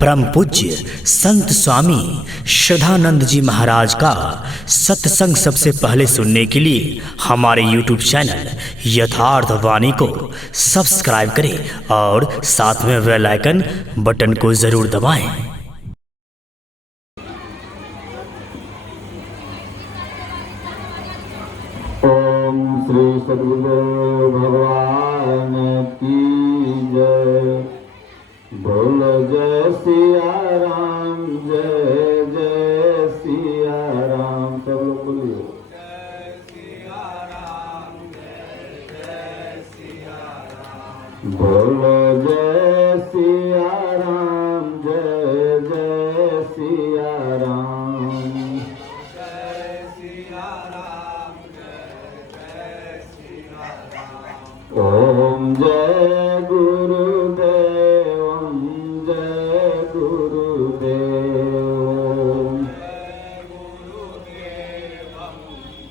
परम पूज्य संत स्वामी श्रद्धानंद जी महाराज का सत्संग सबसे पहले सुनने के लिए हमारे YouTube चैनल यथार्थ वाणी को सब्सक्राइब करें और साथ में बेल आइकन बटन को जरूर दबाएं। ओम श्री सद्गुरु भगवान की जय। बोल जय सिया राम, जय जय सिया राम। सब लोग बोलिए जय सिया राम, जय जय सिया राम। बोलो जय सिया राम, जय जय सिया राम। जय सिया राम, जय जय सिया राम। ओम जय गुरुदेव, जय गुरुदेव। जय गुरुदेव,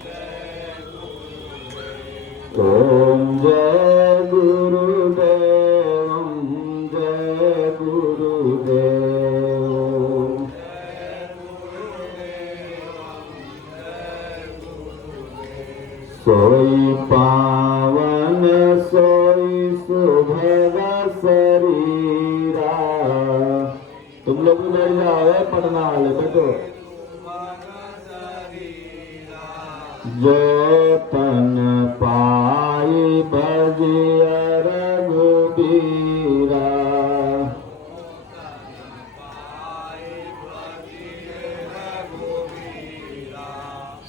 जय गुरुदेव। ओम जय गुरुदेव, जय गुरुदेव। सोई पावन सोई सुभग शरीरा। तुम लोग भी बैठ जाओ, पटना वाले बैठो। जो तन पाई भजिया रघुबीरा।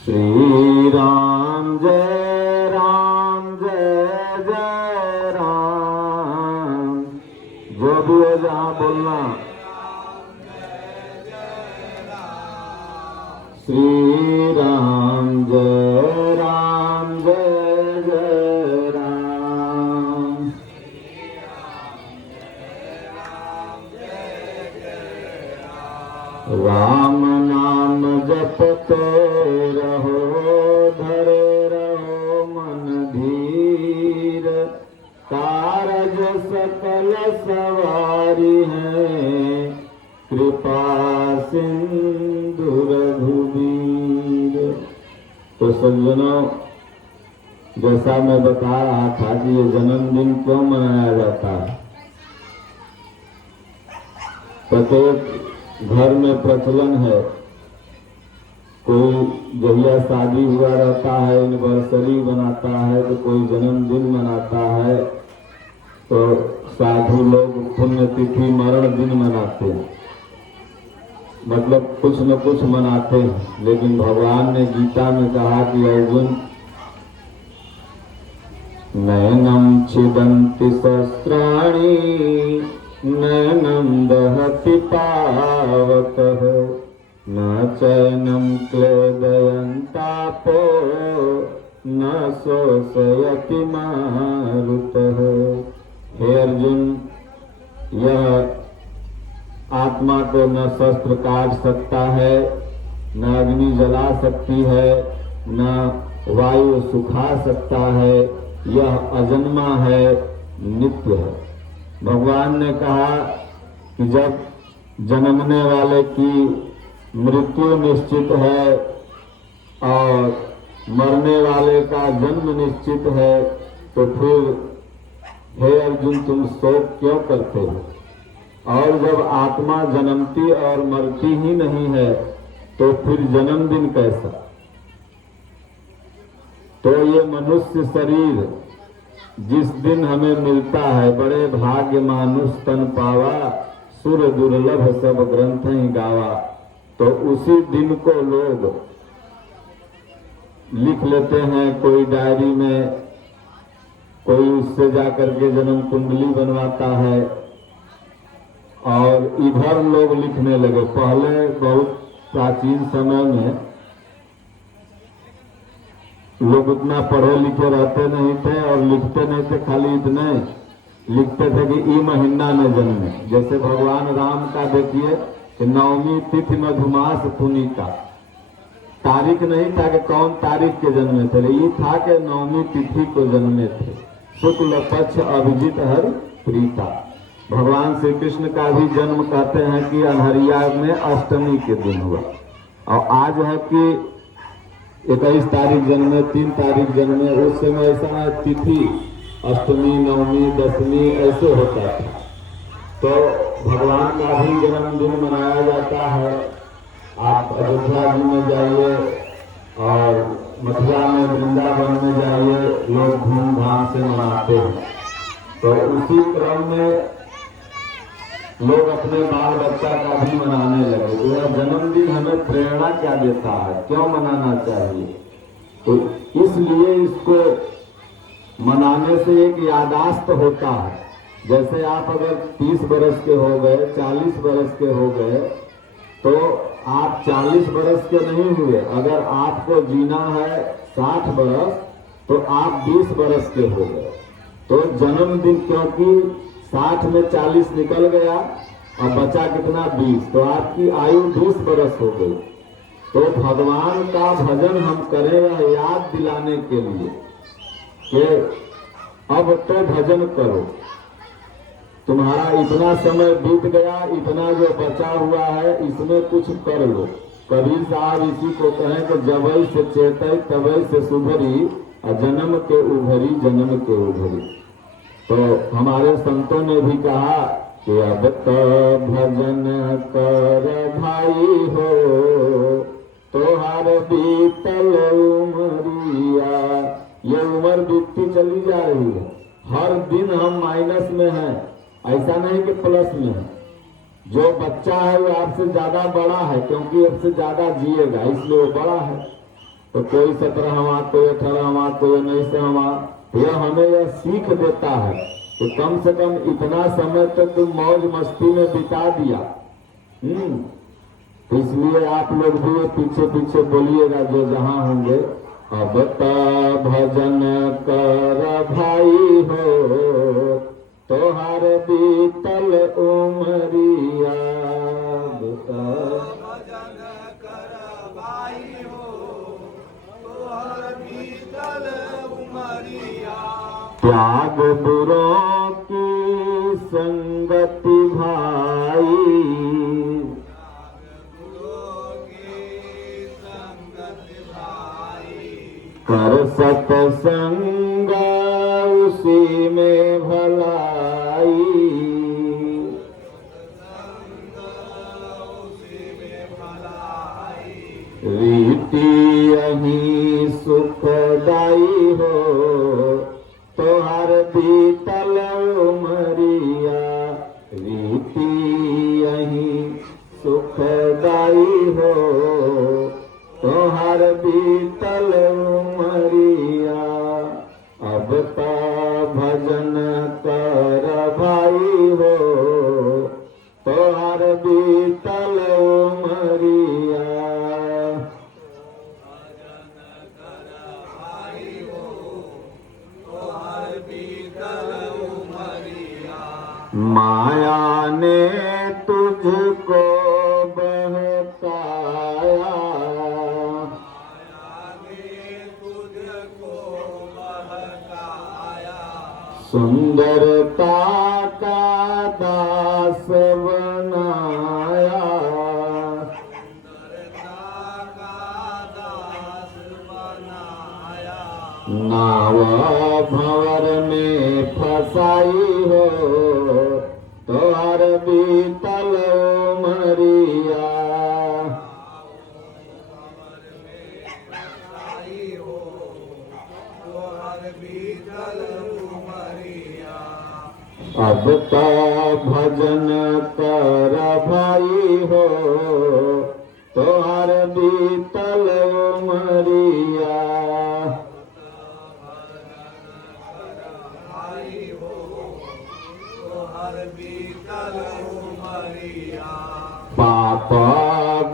श्री राम जय राम, जय जय राम। जो भी है जहाँ बोलना। श्री राम जय राम, जय जय राम। राम नाम जपते रहो, धरे रहो मन धीर। कारज सकल सवारी है, कृपा सिंधु रघुबीर। तो सज्जनों, जैसा मैं बता रहा था कि ये जन्मदिन क्यों मनाया जाता है। प्रत्येक घर में प्रचलन है, कोई जहिया शादी हुआ रहता है एनिवर्सरी मनाता है, तो कोई जन्मदिन मनाता है, तो साधु लोग पुण्यतिथि मरण दिन मनाते हैं। मतलब कुछ न कुछ मनाते हैं। लेकिन भगवान ने गीता में कहा कि अर्जुन, नयनम छिदन्ति शस्त्राणि, नयनम दहति पावकः, न चैनम क्लेदयन्तापो, न शोषयति मारुतः। हे अर्जुन, यह आत्मा को न शस्त्र काट सकता है, न अग्नि जला सकती है, न वायु सुखा सकता है। यह अजन्मा है, नित्य है। भगवान ने कहा कि जब जन्मने वाले की मृत्यु निश्चित है और मरने वाले का जन्म निश्चित है, तो फिर हे अर्जुन तुम शोक क्यों करते हो। और जब आत्मा जन्मती और मरती ही नहीं है, तो फिर जन्मदिन कैसा। तो ये मनुष्य शरीर जिस दिन हमें मिलता है, बड़े भाग्य मानुष तन पावा, सुर दुर्लभ सब ग्रंथ ही गावा। तो उसी दिन को लोग लिख लेते हैं कोई डायरी में, कोई उससे जाकर के जन्म कुंडली बनवाता है और इधर लोग लिखने लगे। पहले बहुत प्राचीन समय में लोग उतना पढ़े लिखे रहते नहीं थे और लिखते नहीं थे, खाली इतने लिखते थे कि ई महीना में जन्मे। जैसे भगवान राम का देखिए कि नवमी तिथि मधुमास पुनीता, तारीख नहीं था कि कौन तारीख के जन्मे थे, ये था कि नवमी तिथि को जन्मे थे। शुक्ल पक्ष अभिजित हर प्रीता। भगवान श्री कृष्ण का भी जन्म कहते हैं कि अनहरिया में अष्टमी के दिन हुआ। और आज है कि 21 तारीख जन्मे, 3 तारीख जन्मे। उस समय ऐसा तिथि अष्टमी, नवमी, दशमी ऐसे होता था। तो भगवान का भी जन्मदिन मनाया जाता है। आप अयोध्या जी में जाइए और मथुरा में, वृंदावन में जाइए, लोग धूमधाम से मनाते हैं। तो उसी क्रम में लोग अपने बाल बच्चा का भी मनाने लगे। तो यह जन्मदिन हमें प्रेरणा क्या देता है, क्यों मनाना चाहिए? तो इसलिए इसको मनाने से एक यादाश्त होता है। जैसे आप अगर 30 बरस के हो गए, 40 बरस के हो गए, तो आप 40 बरस के नहीं हुए। अगर आपको जीना है 60 बरस, तो आप 20 बरस के हो गए। तो जन्मदिन, क्योंकि 60 में 40 निकल गया और बचा कितना, 20, तो आपकी आयु 20 बरस हो गई। तो भगवान का भजन हम करें यह याद दिलाने के लिए कि अब तो भजन करो, तुम्हारा इतना समय बीत गया, इतना जो बचा हुआ है इसमें कुछ कर लो। कबीर साहब इसी को कहें कि जबई से चेतई तबई से सुधरी, जन्म के उभरी जन्म के उभरी। तो हमारे संतों ने भी कहा कि अब तो भजन कर भाई हो, तोहार बीतल उमरिया। ये उम्र बीतती चली जा रही है। हर दिन हम माइनस में हैं, ऐसा नहीं कि प्लस में है। जो बच्चा है वो आपसे ज्यादा बड़ा है, क्योंकि आपसे ज्यादा जिएगा, इसलिए वो बड़ा है। तो कोई 17वां, कोई 18वां, कोई 19वां। यह हमें यह सीख देता है कि कम से कम इतना समय तक तुम मौज मस्ती में बिता दिया। इसलिए आप लोग भी पीछे पीछे बोलिएगा जो जहां होंगे, अब तो भजन कर भाई हो, तोहार बीतल उमरिया। भजन कर भाई हो, तोहर बीतल उमरिया। त्याग बुरों की संगति भाई, कर सत्संग उसी में भलाई। रीति यही सुखदाई हो, तोहर बीतल उमरिया। रीति यही सुखदाई हो, तोहर बीतल उमरिया। अब तो भजन कर भाई हो, तोहर बीतल उमरिया। माया ने तुझको बहकाया, सुंदरता का दास बनाया। नाव भंवर में फसाई हो, तोहर बीतल उमरिया। अब तो भजन कर भाई हो, तोहर बीतल उमरिया। पाप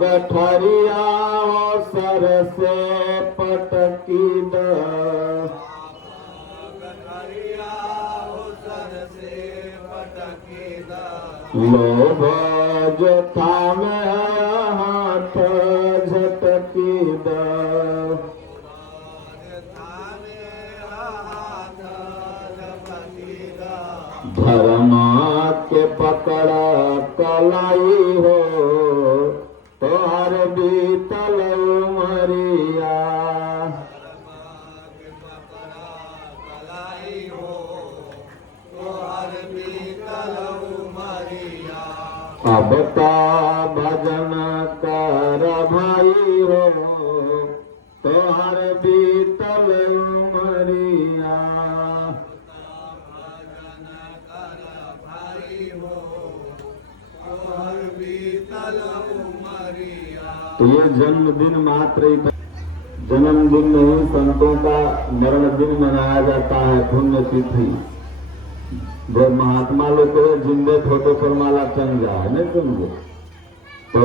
गठरिया सर से पटकी द, लोभ जो थामे हाथ झटकी द। धर्म के कलाई हो तोहर बीतल उमरिया। कलाई हो तोहर बीतल उमरिया। अब ता भजन कर भाई हो तोहर बीतल उमरिया। भजन कर भाई हो तोहर बीतल उमरिया। तो ये जन्मदिन मात्र ही जन्मदिन नहीं, संतों का मरण दिन मनाया जाता है, पुण्य तिथि। जो महात्मा लोग को जिंदे फोटो पर माला टंग जाए, नहीं समझे तो।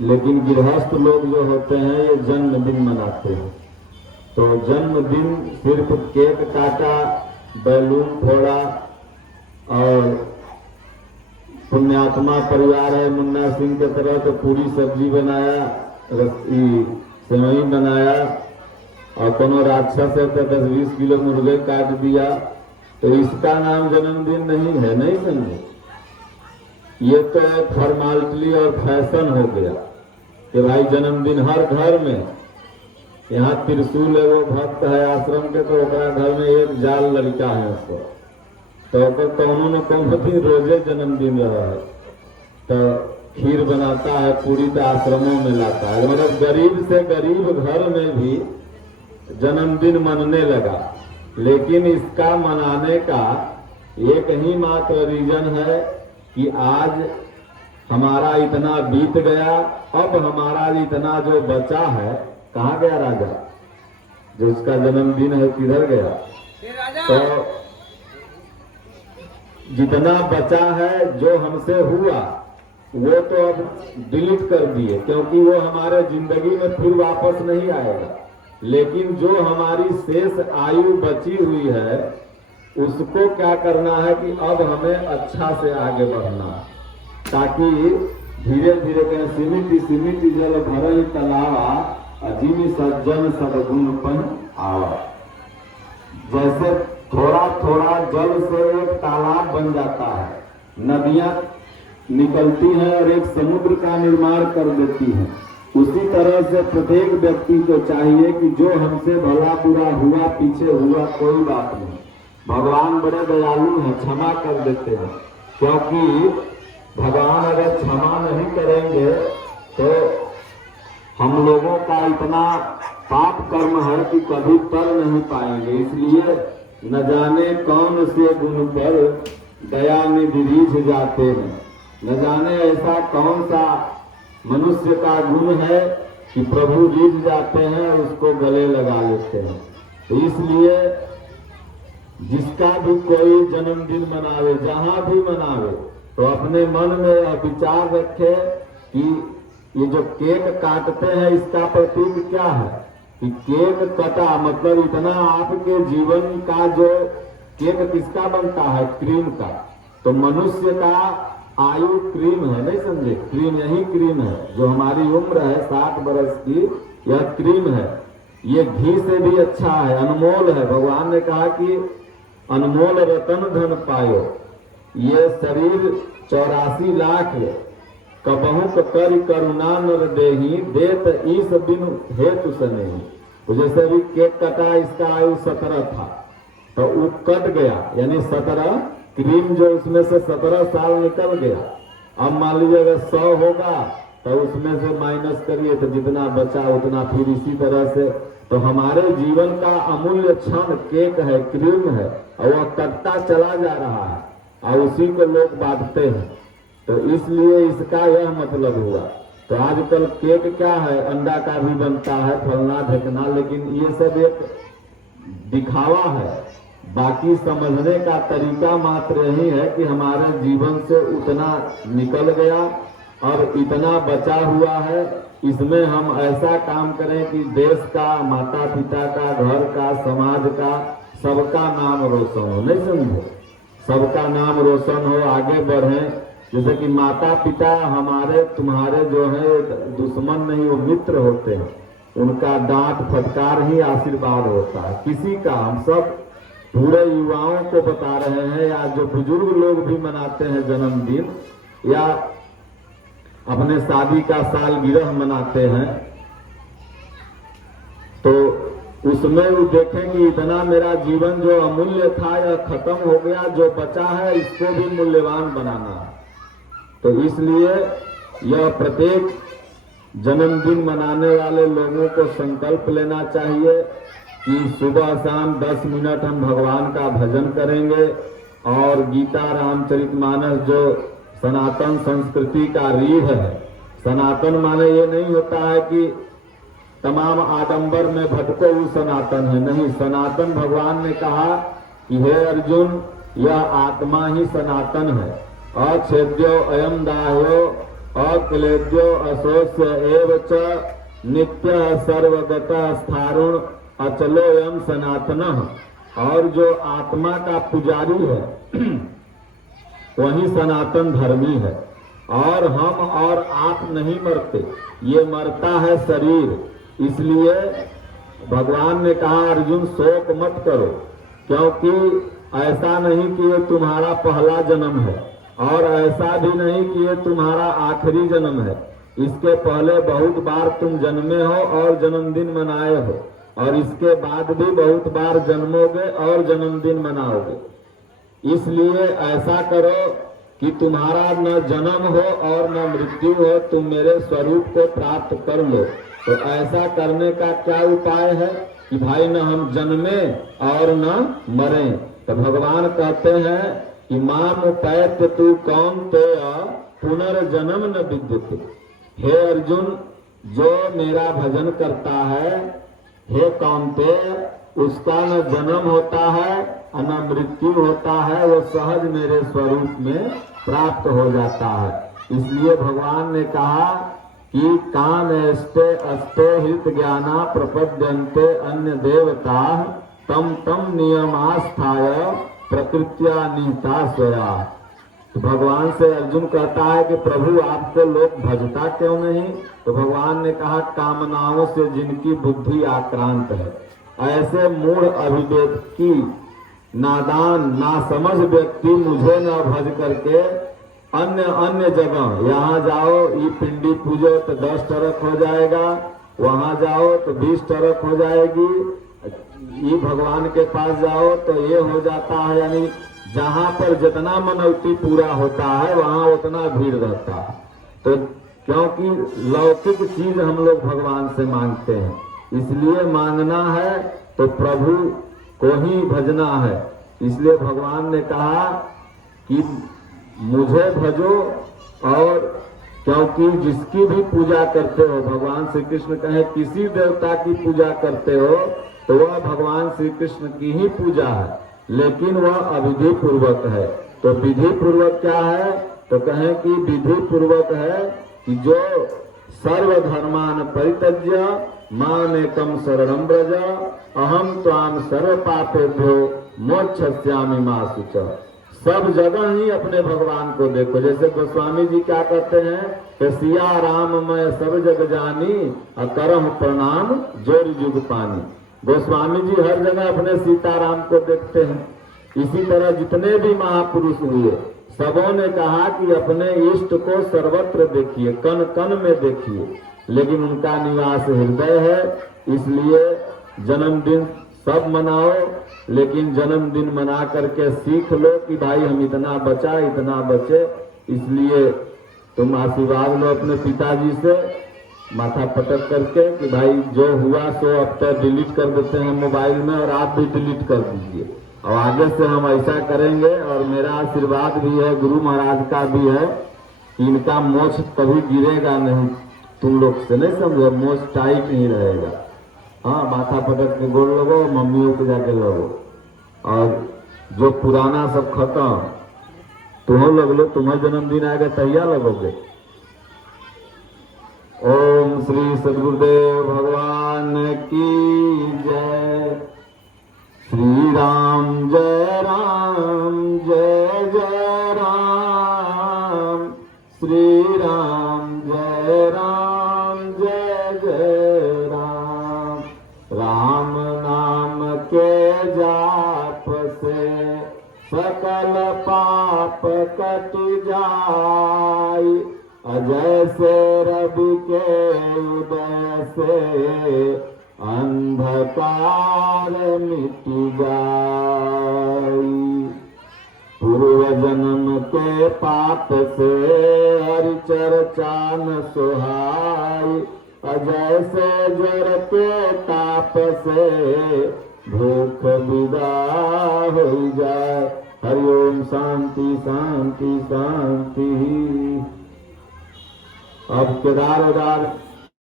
लेकिन गृहस्थ लोग जो होते हैं ये जन्मदिन मनाते हैं। तो जन्मदिन सिर्फ केक काटा, बैलून फोड़ा, और पुण्यात्मा परिवार है मुन्ना सिंह के तरह तो पूरी सब्जी बनाया, सेवई बनाया, और कोनो राक्षस है तो 10-20 किलो मुर्गे काट दिया, तो इसका नाम जन्मदिन नहीं है, नहीं समझे। ये तो एक फॉर्मालिटी और फैशन हो गया कि भाई जन्मदिन हर घर में। यहाँ त्रिशूल है, वो भक्त है आश्रम के, तो घर में एक जाल लड़का है उसको, तो उन्होंने कौन दिन रोजे जन्मदिन रहा है, तो खीर बनाता है, पूरी तो आश्रमों में लाता है। मतलब गरीब से गरीब घर में भी जन्मदिन मनने लगा। लेकिन इसका मनाने का एक ही मात्र रीजन है कि आज हमारा इतना बीत गया, अब हमारा इतना जो बचा है, कहाँ गया राजा जो उसका जन्मदिन है, किधर गया? तो जितना बचा है जो हमसे हुआ वो तो अब डिलीट कर दिए, क्योंकि वो हमारे जिंदगी में फिर वापस नहीं आएगा। लेकिन जो हमारी शेष आयु बची हुई है उसको क्या करना है कि अब हमें अच्छा से आगे बढ़ना, ताकि धीरे धीरे कहें सिमिटी सिमिटी जल भरई तलावा अजीमी सज्जन सदगुण पन आवा। जैसे थोड़ा थोड़ा जल से एक तालाब बन जाता है, नदियां निकलती हैं और एक समुद्र का निर्माण कर देती हैं, उसी तरह से प्रत्येक व्यक्ति को चाहिए कि जो हमसे भला बुरा हुआ, पीछे हुआ, कोई बात नहीं, भगवान बड़े दयालु हैं, क्षमा कर देते हैं। क्योंकि भगवान अगर क्षमा नहीं करेंगे तो हम लोगों का इतना पाप कर्म है कि कभी तर नहीं पाएंगे। इसलिए न जाने कौन से गुण पर दया निधि रीझ जाते हैं, न जाने ऐसा कौन सा मनुष्य का गुण है कि प्रभु रीझ जाते हैं और उसको गले लगा लेते हैं। तो इसलिए जिसका भी कोई जन्मदिन मनावे, जहां भी मनावे, तो अपने मन में यह विचार रखे कि ये जो केक काटते हैं इसका प्रतीक क्या है कि केक कटा मतलब इतना आपके जीवन का जो केक किसका बनता है? क्रीम का। तो मनुष्य का आयु क्रीम है, नहीं समझे? क्रीम यही क्रीम है, जो हमारी उम्र है 60 बरस की, यह क्रीम है। ये घी से भी अच्छा है, अनमोल है। भगवान ने कहा कि अनमोल रतन धन पायो। ये शरीर 84 लाख कबहू कर करुणा नर देही, देत ईस बिनु हेतु सनेही। तो जैसे अभी केक कटा, इसका आयु 17 था, तो वो कट गया, यानी 17 क्रीम जो उसमें से 17 साल निकल गया। अब मान लीजिए अगर 100 होगा तो उसमें से माइनस करिए तो जितना बचा उतना, फिर इसी तरह से। तो हमारे जीवन का अमूल्य क्षण केक है, क्रीम है, और वह कटता चला जा रहा है और उसी को लोग बांटते हैं। तो इसलिए इसका यह मतलब हुआ। तो आजकल केक क्या है, अंडा का भी बनता है, फलना ढकना, लेकिन ये सब एक दिखावा है। बाकी समझने का तरीका मात्र यही है कि हमारे जीवन से उतना निकल गया और इतना बचा हुआ है, इसमें हम ऐसा काम करें कि देश का, माता पिता का, घर का, समाज का, सबका नाम रोशन हो। नहीं समझे? सबका नाम रोशन हो, आगे बढ़ें। जैसे कि माता पिता हमारे तुम्हारे जो है दुश्मन नहीं, वो मित्र होते हैं। उनका डांट फटकार ही आशीर्वाद होता है किसी का। हम सब पूरे युवाओं को बता रहे हैं, या जो बुजुर्ग लोग भी मनाते हैं जन्मदिन, या अपने शादी का सालगिरह मनाते हैं, तो उसमें वो देखेंगे इतना मेरा जीवन जो अमूल्य था यह खत्म हो गया, जो बचा है इसको भी मूल्यवान बनाना है। तो इसलिए यह प्रत्येक जन्मदिन मनाने वाले लोगों को संकल्प लेना चाहिए कि सुबह शाम 10 मिनट हम भगवान का भजन करेंगे और गीता रामचरितमानस जो सनातन संस्कृति का रीढ़ है, सनातन माने ये नहीं होता है कि तमाम आडंबर में भटको वो सनातन है, नहीं। सनातन भगवान ने कहा कि हे अर्जुन यह आत्मा ही सनातन है। अछेद्यो अयम दाह्यो अक्लेद्यो अशोष्य एव च नित्य सर्वगत स्थारुण अचलोयम सनातनः। और जो आत्मा का पुजारी है वही सनातन धर्मी है। और हम और आप नहीं मरते, ये मरता है शरीर। इसलिए भगवान ने कहा अर्जुन शोक मत करो, क्योंकि ऐसा नहीं कि ये तुम्हारा पहला जन्म है और ऐसा भी नहीं कि ये तुम्हारा आखिरी जन्म है। इसके पहले बहुत बार तुम जन्मे हो और जन्मदिन मनाए हो, और इसके बाद भी बहुत बार जन्मोगे और जन्मदिन मनाओगे। इसलिए ऐसा करो कि तुम्हारा न जन्म हो और न मृत्यु हो, तुम मेरे स्वरूप को प्राप्त कर लो। तो ऐसा करने का क्या उपाय है कि भाई न हम जन्मे और न मरें। तो भगवान कहते हैं कि माम पैत तू कौन्तेय पुनर्जन्म न विद्यते। हे अर्जुन, जो मेरा भजन करता है, हे कौन्तेय, उसका न जन्म होता है और न मृत्यु होता है, वो सहज मेरे स्वरूप में प्राप्त हो जाता है। इसलिए भगवान ने कहा कि कान अस्ते अस्ते हित ज्ञाना प्रपद्यन्ते अन्य देवता तम तम नियमास्थाय प्रकृत्या निहिता स्वया। तो भगवान से अर्जुन कहता है कि प्रभु आपको लोग भजता क्यों नहीं? तो भगवान ने कहा कामनाओं से जिनकी बुद्धि आक्रांत है, ऐसे मूढ़ अविवेकी नादान नासमझ व्यक्ति मुझे न भज करके अन्य जगह, यहाँ जाओ ये पिंडी पूजो तो 10 टरक हो जाएगा, वहां जाओ तो 20 टरक हो जाएगी, ये भगवान के पास जाओ तो ये हो जाता है। यानी जहाँ पर जितना मनौती पूरा होता है वहाँ उतना भीड़ रहता है। तो क्योंकि लौकिक चीज हम लोग भगवान से मांगते हैं, इसलिए मांगना है तो प्रभु को ही भजना है। इसलिए भगवान ने कहा कि मुझे भजो, और क्योंकि जिसकी भी पूजा करते हो, भगवान श्री कृष्ण कहे किसी देवता की पूजा करते हो तो वह भगवान श्री कृष्ण की ही पूजा है, लेकिन वह अविधि पूर्वक है। तो विधि पूर्वक क्या है? तो कहें कि विधि पूर्वक है कि जो सर्वधर्मान परित्यज्य मामेकं शरणं व्रज अहम त्वां सर्व पापेभ्यो मोक्षयिष्यामि मा शुचः। सब जगह ही अपने भगवान को देखो। जैसे गोस्वामी जी क्या कहते हैं कि सिया राम मैं सब जग जानी अकरम प्रणाम जोर जुग पानी। गोस्वामी जी हर जगह अपने सीताराम को देखते हैं। इसी तरह जितने भी महापुरुष हुए सबों ने कहा कि अपने इष्ट को सर्वत्र देखिए, कण कण में देखिए, लेकिन उनका निवास हृदय है। इसलिए जन्मदिन सब मनाओ, लेकिन जन्मदिन मना करके सीख लो कि भाई हम इतना बचा इतना बचे। इसलिए तुम आशीर्वाद लो अपने पिताजी से माथा पटक करके कि भाई जो हुआ सो अब तक डिलीट कर देते हैं मोबाइल में, और आप भी डिलीट कर दीजिए। और आगे से हम ऐसा करेंगे, और मेरा आशीर्वाद भी है, गुरु महाराज का भी है कि इनका मोछ कभी गिरेगा नहीं। तुम लोग से नहीं समझो, मोछ टाइट ही रहेगा। हाँ, माथा पटक के गोल लगो, मम्मियों को जाके लगो, और जो पुराना सब खत्म तुम्हें लग लो। तुम्हें जन्मदिन आएगा तैयार लगोगे। ओम श्री सद्गुरुदेव भगवान की जय। श्री राम जय राम जय जय राम, श्री राम जय राम जय जय राम। राम नाम के जाप से सकल पाप कट जाय, अजय से रवि के उदय से अंधकार मिट जाई। पूर्व जन्म के पाप से हरि चर्चा न सुहाई। अजय से जर के ताप से भूख विदा हो जाए। हरिओम शांति शांति शांति। अब केदार